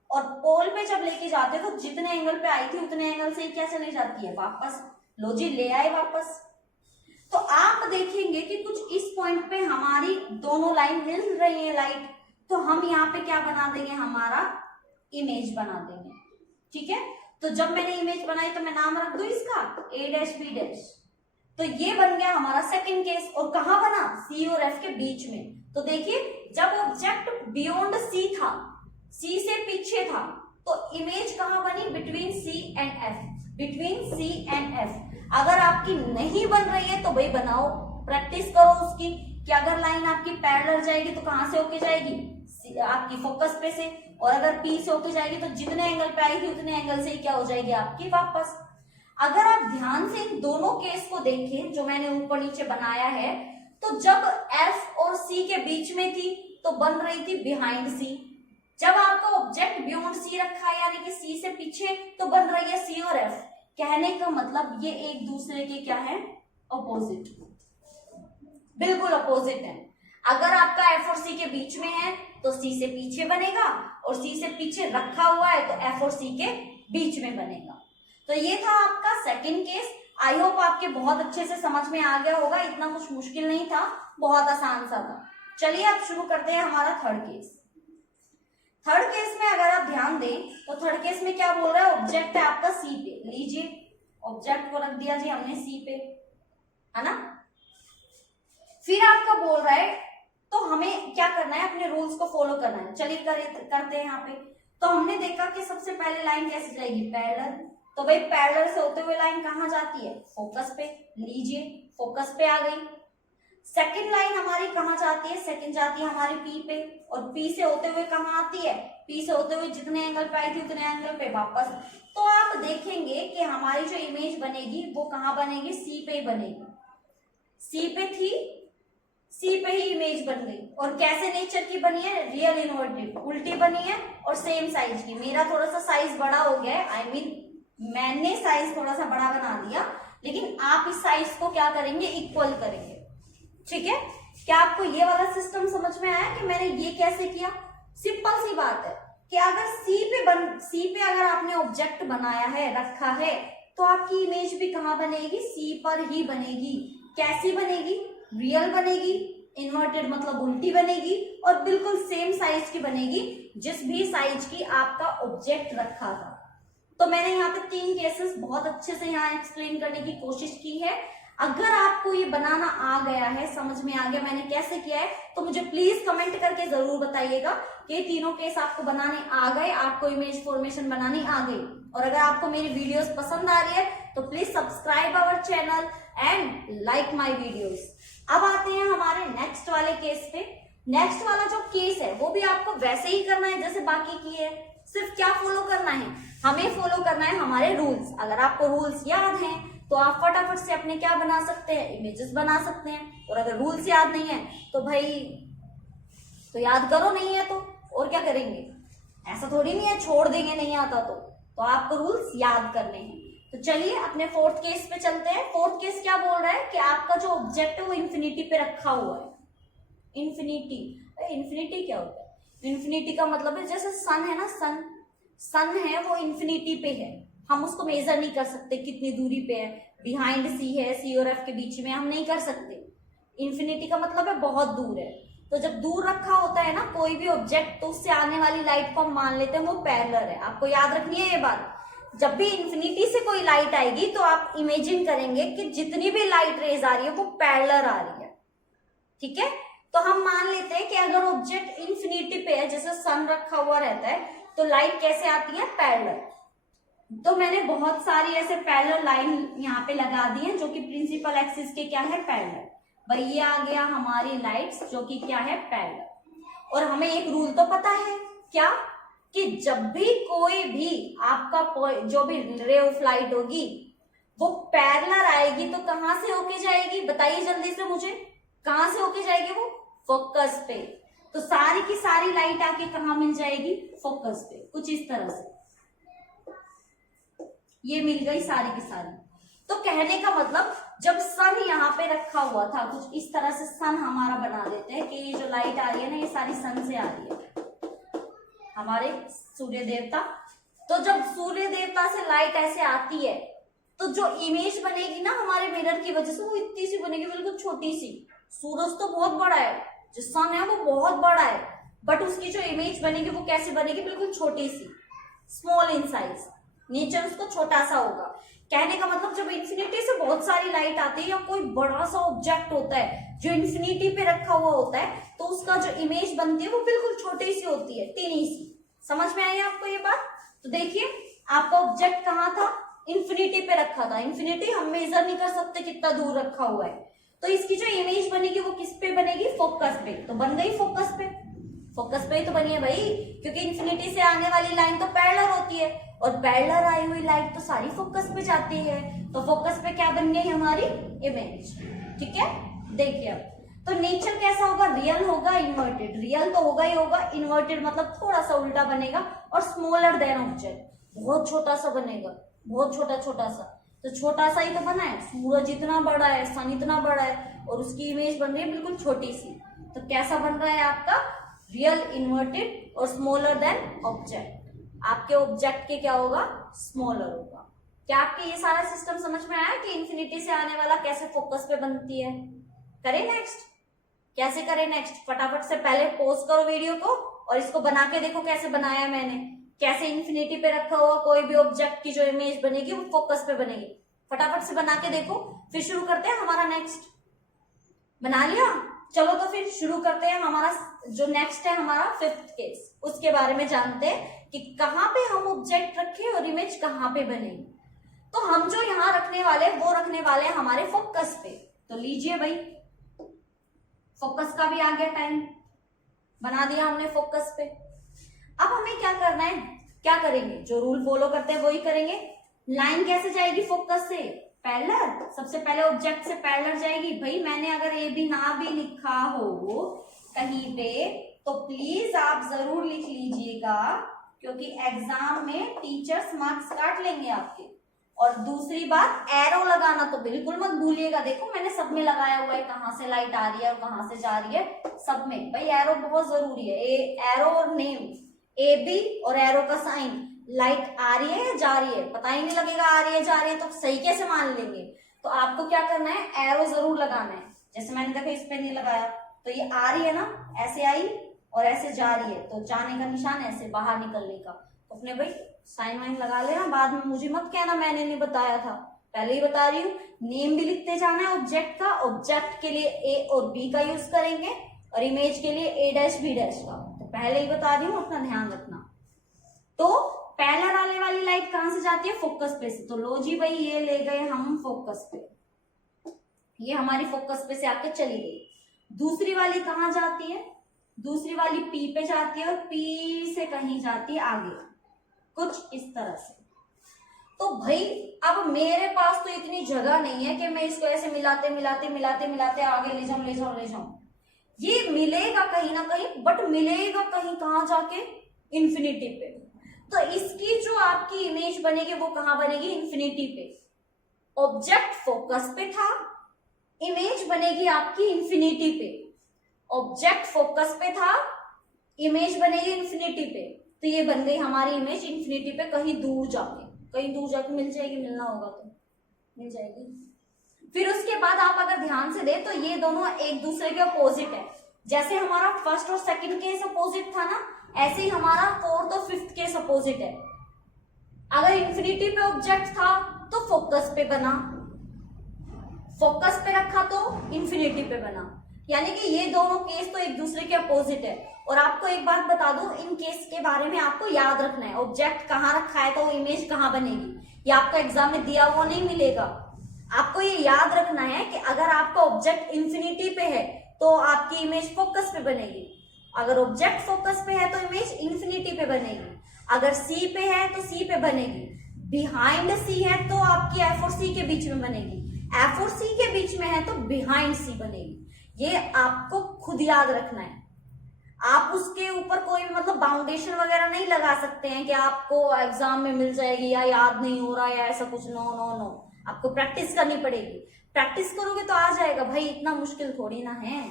और पोल पे जब लेके जाते हैं तो जितने एंगल पे आई थी उतने एंगल से ही क्या चली जाती है वापस। लो जी ले आए वापस। तो आप देखेंगे कि कुछ इस पॉइंट पे हमारी दोनों लाइन मिल रही है लाइट, तो हम यहाँ पे क्या बना देंगे, हमारा इमेज बना देंगे। ठीक है, तो जब मैंने इमेज बनाई तो मैं नाम रख दूं इसका A डैश B डैश। तो ये बन गया हमारा सेकंड केस। और कहां बना, C और F के बीच में। तो देखिए जब ऑब्जेक्ट बियॉन्ड C था, C से पीछे था, तो इमेज कहां बनी, between C and F, between C and F। अगर आपकी नहीं बन रही है तो भाई बनाओ, प्रैक्टिस करो उसकी, कि अगर लाइन आपकी पैरेलल जाएगी तो कहां से होके जाएगी, आपकी फोकस पे से, और अगर P से होके जाएगी तो जितने एंगल पे आई थी उतने एंगल से ही क्या हो जाएगी आपकी वापस। अगर आप ध्यान से इन दोनों केस को देखें जो मैंने ऊपर नीचे बनाया है, तो जब F और C के बीच में थी तो बन रही थी बिहाइंड C। जब आपका ऑब्जेक्ट बियॉन्ड C रखा है यानी कि C से पीछे, तो बन रही है C और F। कहने का मतलब ये एक दूसरे के क्या है, अपोजिट, बिल्कुल अपोजिट है। अगर आपका F और C के बीच में है तो C से पीछे बनेगा, और C से पीछे रखा हुआ है तो F और C के बीच में बनेगा। तो ये था आपका सेकंड केस। आई होप आपके बहुत अच्छे से समझ में आ गया होगा, इतना कुछ मुश्किल नहीं था, बहुत आसान सा था। चलिए अब शुरू करते हैं हमारा थर्ड केस। थर्ड केस में अगर आप ध्यान दें तो थर्ड केस में क्या बोल रहा है, ऑब्जेक्ट है आपका C पे। लीजिए ऑब्जेक्ट को रख दिया जी हमने C पे, है ना। फिर आपका बोल रहा है तो हमें क्या करना है, अपने रूल्स को फॉलो करना है। चलिए करते हैं यहाँ पे। तो हमने देखा कि सबसे पहले लाइन कैसे जाएगी, पैरेलल। तो भाई पैरेलल से होते हुए लाइन कहाँ जाती है, फोकस पे। लीजिए फोकस पे आ गई। सेकंड लाइन हमारी कहाँ जाती है, सेकंड जाती है हमारी P पे, और P से होते हुए कहाँ आती है, P से होते हुए जितने एंगल पे आई थी उतने एंगल पे वापस। तो आप देखेंगे कि हमारी जो इमेज बनेगी वो कहाँ बनेगी, C पे ही बनेगी। C पे थी, C पे ही इमेज बन गई। और कैसे नेचर की बनी है, रियल इन्वर्टेड, उल्टी बनी है और सेम साइज की। मेरा थोड़ा सा साइज बड़ा हो गया है, आई मीन मैंने साइज थोड़ा सा बड़ा बना दिया, लेकिन आप इस साइज को क्या करेंगे, इक्वल करेंगे। ठीक है, क्या आपको ये वाला सिस्टम समझ में आया कि मैंने ये कैसे किया। सिंपल सी बात है कि अगर C पे अगर आपने ऑब्जेक्ट बनाया है, रखा है, तो आपकी इमेज भी कहाँ बनेगी, C पर ही बनेगी। कैसी बनेगी, रियल बनेगी, इन्वर्टेड मतलब उल्टी बनेगी, और बिल्कुल सेम साइज की बनेगी जिस भी साइज की आपका ऑब्जेक्ट रखा था। तो मैंने यहाँ पे 3 केसेस बहुत अच्छे से यहाँ एक्सप्लेन करने की कोशिश की है। अगर आपको ये बनाना आ गया है, समझ में आ गया मैंने कैसे किया है, तो मुझे प्लीज कमेंट करके जरूर बताइएगा कि ये तीनों केस आपको बनाने आ गए, आपको इमेज फॉर्मेशन बनानी आ गई। और अगर आपको मेरी वीडियोस पसंद आ रही है तो please subscribe our channel and like my videos. अब आते हैं हमारे नेक्स्ट वाले केस पे। नेक्स्ट वाला जो केस है वो भी आपको वैसे ही करना है जैसे बाकी की है, सिर्फ क्या फॉलो करना है, हमें फॉलो करना है हमारे रूल्स। अगर आपको रूल्स याद हैं तो आप फटाफट से अपने क्या बना सकते हैं, इमेजेस बना सकते हैं। और अगर रूल्स याद नहीं है तो भाई तो याद करो, नहीं है तो और क्या करेंगे, ऐसा थोड़ी नहीं है छोड़ देंगे नहीं आता तो आपको रूल्स याद करने हैं। तो चलिए अपने फोर्थ केस पे चलते हैं। फोर्थ केस क्या बोल रहा है कि आपका जो ऑब्जेक्ट है वो इंफिनिटी पे रखा हुआ है। इंफिनिटी क्या होता है, इंफिनिटी का मतलब है जैसे सन है ना, सन है वो इंफिनिटी पे है, हम उसको मेजर नहीं कर सकते कितनी दूरी पे है, बिहाइंड C है, C और F के बीच में, हम नहीं कर सकते। इंफिनिटी का मतलब है बहुत दूर है। तो जब दूर रखा होता है ना कोई भी ऑब्जेक्ट, तो उससे आने वाली लाइट को हम मान लेते हैं वो पैरेलल है। आपको याद रखनी है ये बात। जब भी इंफिनिटी से कोई लाइट आएगी तो आप इमेजिन करेंगे कि जितनी भी लाइट रेज आ रही है वो पैरेलल आ रही है। ठीक है, तो हम मान लेते हैं कि अगर ऑब्जेक्ट इंफिनिटी पे है, जैसे सन रखा हुआ रहता है, तो लाइट कैसे आती है, पैरेलल। तो मैंने बहुत सारी ऐसे पैरेलल लाइन यहाँ पे लगा दी है जो कि प्रिंसिपल एक्सिस के क्या है, पैरेलल। भाई ये आ गया हमारी लाइट्स जो कि क्या है, पैरेलल। और हमें एक रूल तो पता है क्या, कि जब भी कोई भी आपका जो भी रे ऑफ लाइट होगी वो पैरेलल आएगी तो कहां से होके जाएगी, बताइए जल्दी से मुझे, कहां से होके जाएगी वो, फोकस पे। तो सारी की सारी लाइट आके कहां मिल जाएगी, फोकस पे, कुछ इस तरह से ये मिल गई सारी की सारी। तो कहने का मतलब जब सन यहाँ पे रखा हुआ था, कुछ इस तरह से सन हमारा बना देते हैं कि ये जो लाइट आ रही है ना ये सारी सन से आ रही है, हमारे सूर्य देवता। तो जब सूर्य देवता से लाइट ऐसे आती है तो जो इमेज बनेगी ना हमारे मिरर की वजह से वो इतनी सी बनेगी, बिल्कुल छोटी सी। सूरज तो बहुत बड़ा है, जो सन है वो बहुत बड़ा है, बट उसकी जो इमेज बनेगी वो कैसे बनेगी, बिल्कुल छोटी सी, स्मॉल इन साइज। नेचर उसको छोटा सा होगा। कहने का मतलब जब इन्फिनिटी से बहुत सारी लाइट आती है या कोई बड़ा सा ऑब्जेक्ट होता है जो इन्फिनिटी पे रखा हुआ होता है, तो उसका जो इमेज बनती है वो बिल्कुल छोटी सी होती है, टीनी सी। समझ में आई आपको ये बात? तो देखिए आपका ऑब्जेक्ट कहाँ था, इन्फिनिटी पे रखा था। इन्फिनिटी हम मेजर नहीं कर सकते कितना दूर रखा हुआ है, तो इसकी जो इमेज बनेगी वो किस पे बनेगी, फोकस पे। तो बन गई फोकस पे, फोकस पे ही तो बनी है भाई, क्योंकि इन्फिनिटी से आने वाली लाइन तो पैरेलल होती है और पैरेलल आई हुई लाइट तो सारी फोकस पे जाती है। तो फोकस पे क्या बन गई हमारी इमेज। ठीक है, देखिए अब तो नेचर कैसा होगा, रियल होगा, इन्वर्टेड। रियल तो होगा ही होगा, इन्वर्टेड मतलब थोड़ा सा उल्टा बनेगा, और स्मॉलर देन ऑब्जेक्ट, बहुत छोटा सा बनेगा, बहुत छोटा छोटा सा। तो छोटा सा ही तो बना है, सूरज इतना बड़ा है, सन इतना बड़ा है, और उसकी इमेज बन रही है बिल्कुल छोटी सी। तो कैसा बन रहा है आपका, रियल, इन्वर्टेड और स्मॉलर देन ऑब्जेक्ट। आपके ऑब्जेक्ट के क्या होगा, स्मॉलर होगा। क्या आपके ये सारा सिस्टम समझ में आया कि इन्फिनिटी से आने वाला कैसे फोकस पे बनती है? करें नेक्स्ट, कैसे करें नेक्स्ट, फटाफट से पहले पॉज करो वीडियो को और इसको बना के देखो कैसे बनाया मैंने, कैसे इन्फिनिटी पे रखा हुआ कोई भी ऑब्जेक्ट की जो इमेज बनेगी वो फोकस पे बनेगी। फटाफट से बना के देखो, फिर शुरू करते हैं हमारा नेक्स्ट। बना लिया? चलो तो फिर शुरू करते हैं। हमारा जो नेक्स्ट है हमारा फिफ्थ केस, उसके बारे में जानते हैं कि कहां पे हम ऑब्जेक्ट रखें और इमेज कहां पे बनेगी। तो हम जो यहां रखने वाले वो रखने वाले हैं हमारे फोकस पे। तो लीजिए भाई, फोकस का भी आ गया टाइम, बना दिया हमने फोकस पे। अब हमें क्या करना है, क्या करेंगे, जो रूल फॉलो करते हैं वही करेंगे। लाइन कैसे जाएगी फोकस से, पैरेलल। सबसे पहले ऑब्जेक्ट से पैरेलल जाएगी। भाई मैंने अगर ए भी ना भी लिखा हो कहीं पे तो प्लीज आप जरूर लिख लीजिएगा, क्योंकि एग्जाम में टीचर्स मार्क्स काट लेंगे आपके। और दूसरी बात, एरो लगाना तो बिल्कुल मत भूलिएगा। देखो मैंने सब में लगाया हुआ है, कहां से लाइट आ रही है और कहां से जा रही है, सब में। भाई एरो बहुत जरूरी है, एरो और नेम, ए बी और एरो का साइन। लाइट आ रही है या जा रही है, पता ही नहीं लगेगा आ रही है जा रही है, तो सही कैसे मान लेंगे। तो आपको क्या करना है, एरो जरूर लगाना है। जैसे मैंने देखा इस पे नहीं लगाया, तो ये आ रही है ना, ऐसे आई और ऐसे जा रही है, तो जाने का निशान ऐसे बाहर निकलने का। तो अपने भाई साइन वाइन लगा लेना, बाद में मुझे मत कहना मैंने नहीं बताया था, पहले ही बता रही हूँ। नेम भी लिखते जाना है ऑब्जेक्ट का, ऑब्जेक्ट के लिए ए और बी का यूज करेंगे और इमेज के लिए ए डैश बी डैश का। तो पहले ही बता रही हूँ, अपना ध्यान रखना। तो पैरेलल आने वाली लाइट कहां से जाती है, फोकस पे से। तो लो जी भाई, ये ले गए हम फोकस पे, ये हमारी फोकस पे से आके चली गई। दूसरी वाली कहां जाती है, दूसरी वाली पी पे जाती है और पी से कहीं जाती है आगे, कुछ इस तरह से। तो भाई अब मेरे पास तो इतनी जगह नहीं है कि मैं इसको ऐसे मिलाते मिलाते मिलाते मिलाते आगे ले जाऊं ले जाऊं ले जाऊं। ये मिलेगा कहीं ना कहीं, बट मिलेगा कहीं कहां जाके, इन्फिनिटी पे। तो इसकी जो आपकी इमेज बनेगी वो कहां बनेगी, इन्फिनिटी पे। ऑब्जेक्ट फोकस पे था, इमेज बनेगी आपकी इन्फिनिटी पे। ऑब्जेक्ट फोकस पे था, इमेज बनेगी इन्फिनिटी पे। तो ये बन गई हमारी इमेज इन्फिनिटी पे, कहीं दूर जाके, कहीं दूर जाके मिल जाएगी, मिलना होगा तो मिल जाएगी। फिर उसके बाद आप अगर ध्यान से दें तो ये दोनों एक दूसरे के अपोजिट है। जैसे हमारा फर्स्ट और सेकंड केस अपोजिट था ना, ऐसे ही हमारा फोर्थ और फिफ्थ केस अपोजिट है। अगर इन्फिनिटी पे ऑब्जेक्ट था तो फोकस पे बना, फोकस पे रखा तो इन्फिनिटी पे बना। यानी कि ये दोनों केस तो एक दूसरे के अपोजिट है। और आपको एक बात बता दूं, इन केस के बारे में आपको याद रखना है, ऑब्जेक्ट कहां रखा है तो वो इमेज कहां बनेगी। ये आपका एग्जाम में दिया हुआ नहीं मिलेगा। आपको ये याद रखना है कि अगर आपका ऑब्जेक्ट इन्फिनिटी पे है तो आपकी इमेज फोकस पे बनेगी, अगर ऑब्जेक्ट फोकस पे है तो इमेज इन्फिनिटी पे बनेगी, अगर सी पे है तो सी पे बनेगी, बिहाइंड सी है तो आपकी एफ और सी के बीच में बनेगी, एफ और सी के बीच में है तो बिहाइंड सी बनेगी। ये आपको खुद याद रखना है। आप उसके ऊपर कोई मतलब बाउंडेशन वगैरह नहीं लगा सकते हैं कि आपको एग्जाम में मिल जाएगी या याद नहीं हो रहा या ऐसा कुछ। नो नो नो, आपको प्रैक्टिस करनी पड़ेगी। प्रैक्टिस करोगे तो आ जाएगा भाई, इतना मुश्किल थोड़ी ना है।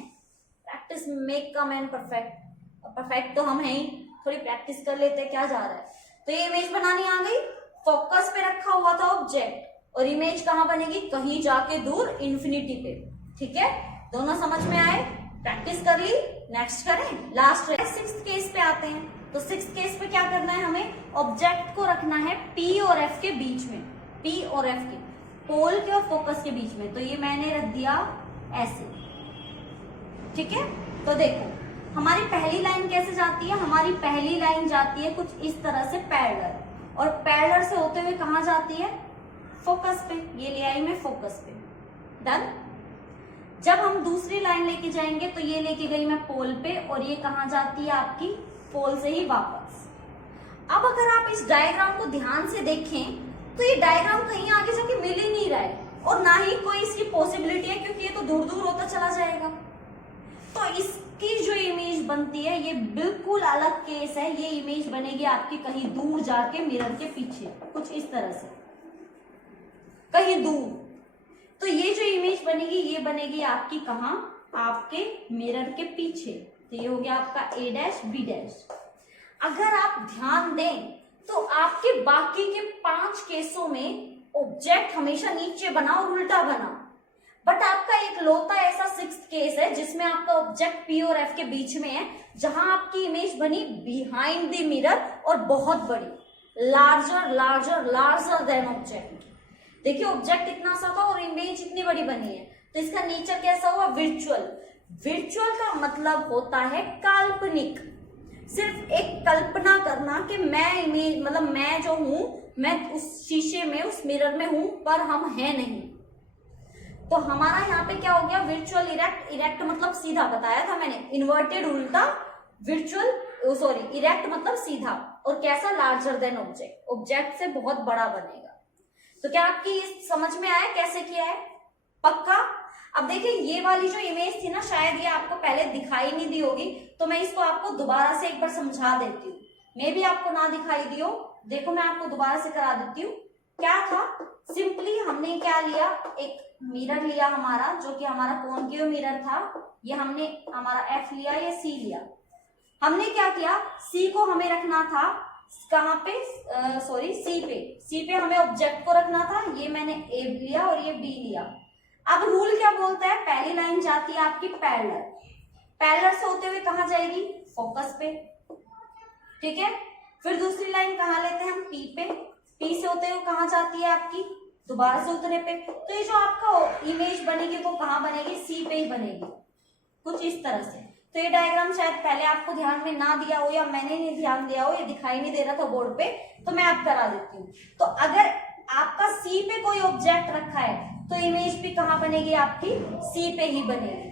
प्रैक्टिस मेक का मैन परफेक्ट, परफेक्ट तो हम हैं ही, थोड़ी प्रैक्टिस कर लेते हैं, क्या जा रहा है। तो ये इमेज बनानी आ गई। फोकस पे रखा हुआ था ऑब्जेक्ट और इमेज कहाँ बनेगी, कहीं जाके दूर इंफिनिटी पे। ठीक है, दोनों समझ में आए, प्रैक्टिस कर ली। नेक्स्ट करें, लास्ट सिक्स्थ केस पे आते हैं। तो सिक्स्थ केस पे क्या करना है, हमें ऑब्जेक्ट को रखना है पी और एफ के बीच में, पी और एफ के, पोल के और फोकस के बीच में। तो ये मैंने रख दिया ऐसे। ठीक है, तो देखो हमारी पहली लाइन कैसे जाती है, हमारी पहली लाइन जाती है कुछ इस तरह से पैरेलल, और पैरेलल से होते हुए कहाँ जाती है, फोकस पे। ये ले आई मैं फोकस पे, डन। जब हम दूसरी लाइन लेके जाएंगे तो ये लेके गई मैं पोल पे, और ये कहाँ जाती है आपकी, पोल से ही वापस। अब अगर आप इस डायग्राम को ध्यान से देखें तो ये डायग्राम कहीं आगे जाके मिल ही नहीं रहा है, और ना ही कोई इसकी पॉसिबिलिटी है, क्योंकि ये तो दूर दूर होता चला जाएगा। तो इसकी जो इमेज बनती है ये बिल्कुल अलग केस है। ये इमेज बनेगी आपकी कहीं दूर जाके मिरर के पीछे, कुछ इस तरह से, कहीं दूर। तो ये जो इमेज बनेगी ये बनेगी आपकी कहाँ, आपके मिरर के पीछे। तो ये हो गया आपका ए डैश बी डैश। अगर आप ध्यान दें तो आपके बाकी के 5 केसों में ऑब्जेक्ट हमेशा नीचे बना और उल्टा बना, बट आपका एक लौता ऐसा सिक्स्थ केस है जिसमें आपका ऑब्जेक्ट पी और एफ के बीच में है, जहां आपकी इमेज बनी बिहाइंड द मिरर और बहुत बड़ी, larger larger larger than object. देखिए ऑब्जेक्ट इतना सा था और इमेज इतनी बड़ी बनी है, तो इसका नेचर कैसा हुआ, विर्चुअल। विर्चुअल का मतलब होता है काल्पनिक, सिर्फ एक कल्पना करना कि मैं इमेज मतलब मैं जो हूं, मैं उस शीशे में उस मिरर में हूं पर हम हैं नहीं। तो हमारा यहाँ पे क्या हो गया, विर्चुअल इरेक्ट। इरेक्ट मतलब सीधा, बताया था मैंने, इन्वर्टेड उल्टा, विर्चुअल सॉरी इरेक्ट मतलब सीधा, और कैसा, लार्जर देन ऑब्जेक्ट, ऑब्जेक्ट से बहुत बड़ा बनेगा। तो क्या आपकी समझ में आया कैसे किया है, पक्का। अब देखिए ये वाली जो इमेज थी ना, शायद ये आपको पहले दिखाई नहीं दी होगी, तो मैं इसको आपको दोबारा से एक बार समझा देती हूँ। मे भी आपको ना दिखाई दी हो, देखो मैं आपको दोबारा से करा देती हूँ। क्या था, सिंपली हमने क्या लिया, एक मिरर लिया हमारा, जो कि हमारा कॉन्केव मिरर था। ये हमने हमारा एफ लिया या सी लिया। हमने क्या किया, सी को हमें रखना था कहाँ पे, सॉरी सी पे, सी पे हमें ऑब्जेक्ट को रखना था। ये मैंने ए लिया और ये बी लिया। अब रूल क्या बोलता है, पहली लाइन जाती है आपकी पैरेलल, पैरेलल से होते हुए कहाँ जाएगी, फोकस पे। ठीक है, फिर दूसरी लाइन कहाँ लेते हैं हम, पी पे, पी से होते हुए कहाँ जाती है आपकी, दोबारा से उतरे पे। तो ये जो आपका इमेज बनेगी वो कहाँ बनेगी, सी पे ही बनेगी, कुछ इस तरह से। तो ये डायग्राम शायद पहले आपको ध्यान में ना दिया हो या मैंने नहीं ध्यान दिया हो, ये दिखाई नहीं दे रहा था बोर्ड पे, तो मैं अब करा देती हूँ। तो अगर आपका सी पे कोई ऑब्जेक्ट रखा है तो इमेज भी कहाँ बनेगी आपकी, सी पे ही बनेगी।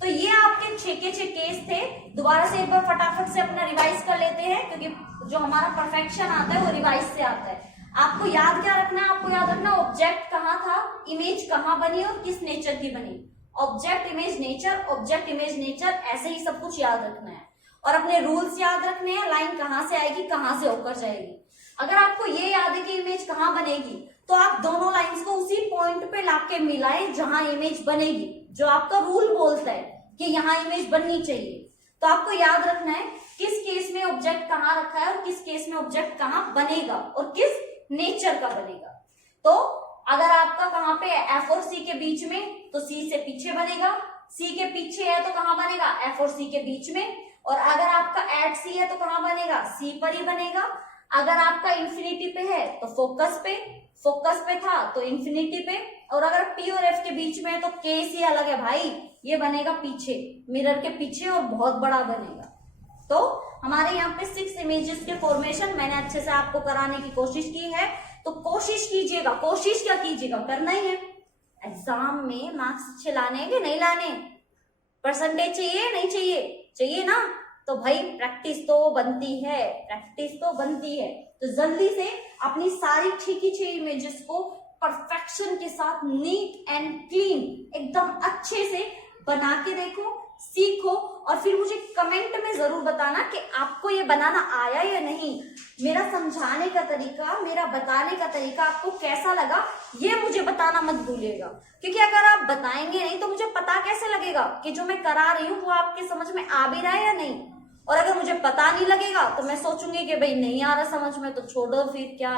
तो ये आपके 6 के 6 केस थे। दोबारा से एक बार फटाफट से अपना रिवाइज कर लेते हैं, क्योंकि जो हमारा परफेक्शन आता है वो रिवाइज से आता है। आपको याद क्या रखना है, आपको याद रखना ऑब्जेक्ट कहाँ था, इमेज कहाँ बनी और किस नेचर की बनी। Object image nature, object image nature, ऐसे ही सब कुछ याद रखना है और अपने रूल्स याद रखने हैं। लाइन कहाँ से आएगी, कहाँ से होकर जाएगी। अगर आपको ये याद है कि इमेज कहाँ बनेगी, तो आप दोनों लाइंस को उसी पॉइंट पे लाके मिलाएं जहां इमेज बनेगी, जो आपका रूल बोलता है कि यहाँ इमेज बननी चाहिए। तो आपको याद रखना है किस केस में ऑब्जेक्ट कहाँ रखा है और किस केस में ऑब्जेक्ट कहाँ बनेगा और किस नेचर का बनेगा। तो अगर आपका कहाँ पे एफ और सी के बीच में, तो सी से पीछे बनेगा। सी के पीछे है तो कहाँ बनेगा, एफ और सी के बीच में। और अगर आपका एट सी है तो कहाँ बनेगा, सी पर ही बनेगा। अगर आपका इंफिनिटी पे है तो फोकस पे था तो इंफिनिटी पे। और अगर पी और एफ के बीच में है तो केस ही अलग है भाई, ये बनेगा पीछे, मिरर के पीछे, और बहुत बड़ा बनेगा। तो हमारे यहाँ पे 6 इमेजेस के फॉर्मेशन मैंने अच्छे से आपको कराने की कोशिश की है। तो कोशिश कीजिएगा, कोशिश क्या कीजिएगा, करना ही है। एग्जाम में मार्क्स अच्छे लाने हैं कि नहीं लाने, परसेंटेज चाहिए नहीं चाहिए, चाहिए ना, तो भाई प्रैक्टिस तो बनती है, प्रैक्टिस तो बनती है। तो जल्दी से अपनी सारी खींची इमेजेस को परफेक्शन के साथ नीट एंड क्लीन एकदम अच्छे से बना के देखो, सीखो, और फिर मुझे कमेंट में जरूर बताना कि आपको ये बनाना आया या नहीं। मेरा समझाने का तरीका, मेरा बताने का तरीका आपको कैसा लगा ये मुझे बताना मत भूलिएगा, क्योंकि अगर आप बताएंगे नहीं तो मुझे पता कैसे लगेगा कि जो मैं करा रही हूँ वो आपके समझ में आ भी रहा है या नहीं। और अगर मुझे पता नहीं लगेगा तो मैं सोचूंगी कि भाई नहीं आ रहा समझ में तो छोड़ो फिर क्या।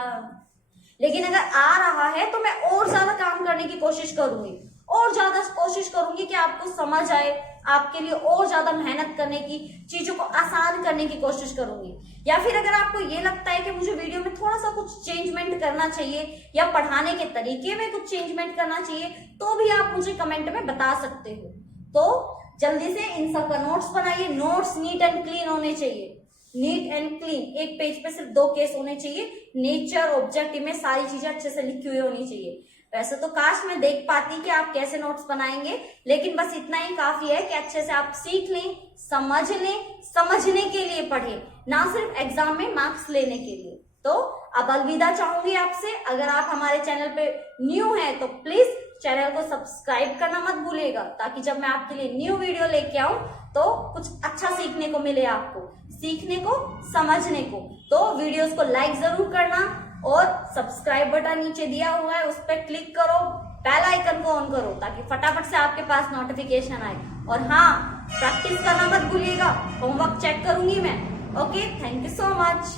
लेकिन अगर आ रहा है तो मैं और ज्यादा काम करने की कोशिश करूंगी, और ज्यादा कोशिश करूंगी कि आपको समझ आए, आपके लिए और ज्यादा मेहनत करने की, चीजों को आसान करने की कोशिश करूंगी। या फिर अगर आपको ये लगता है कि मुझे वीडियो में थोड़ा सा कुछ चेंजमेंट करना चाहिए या पढ़ाने के तरीके में कुछ चेंजमेंट करना चाहिए, तो भी आप मुझे कमेंट में बता सकते हो। तो जल्दी से इन सब का नोट्स बनाइए। नोट्स नीट एंड क्लीन होने चाहिए, नीट एंड क्लीन। एक पेज पे सिर्फ 2 केस होने चाहिए, नेचर, ऑब्जेक्टिव में सारी चीजें अच्छे से लिखी हुई होनी चाहिए। वैसे तो काश मैं देख पाती कि आप कैसे नोट्स बनाएंगे, लेकिन बस इतना ही काफी है कि अच्छे से आप सीख लें, समझ लें, समझने के लिए पढ़ें, ना सिर्फ एग्जाम में मार्क्स लेने के लिए। तो अब अलविदा चाहूंगी आपसे। अगर आप हमारे चैनल पे न्यू हैं तो प्लीज चैनल को सब्सक्राइब करना मत भूलिएगा, ताकि जब मैं आपके लिए न्यू वीडियो लेके आऊं तो कुछ अच्छा सीखने को मिले, आपको सीखने को, समझने को। तो वीडियोस को लाइक जरूर करना, और सब्सक्राइब बटन नीचे दिया हुआ है उस पर क्लिक करो, बेल आइकन को ऑन करो, ताकि फटाफट से आपके पास नोटिफिकेशन आए। और हाँ, प्रैक्टिस करना मत भूलिएगा, होमवर्क चेक करूंगी मैं। Okay, thank you so much.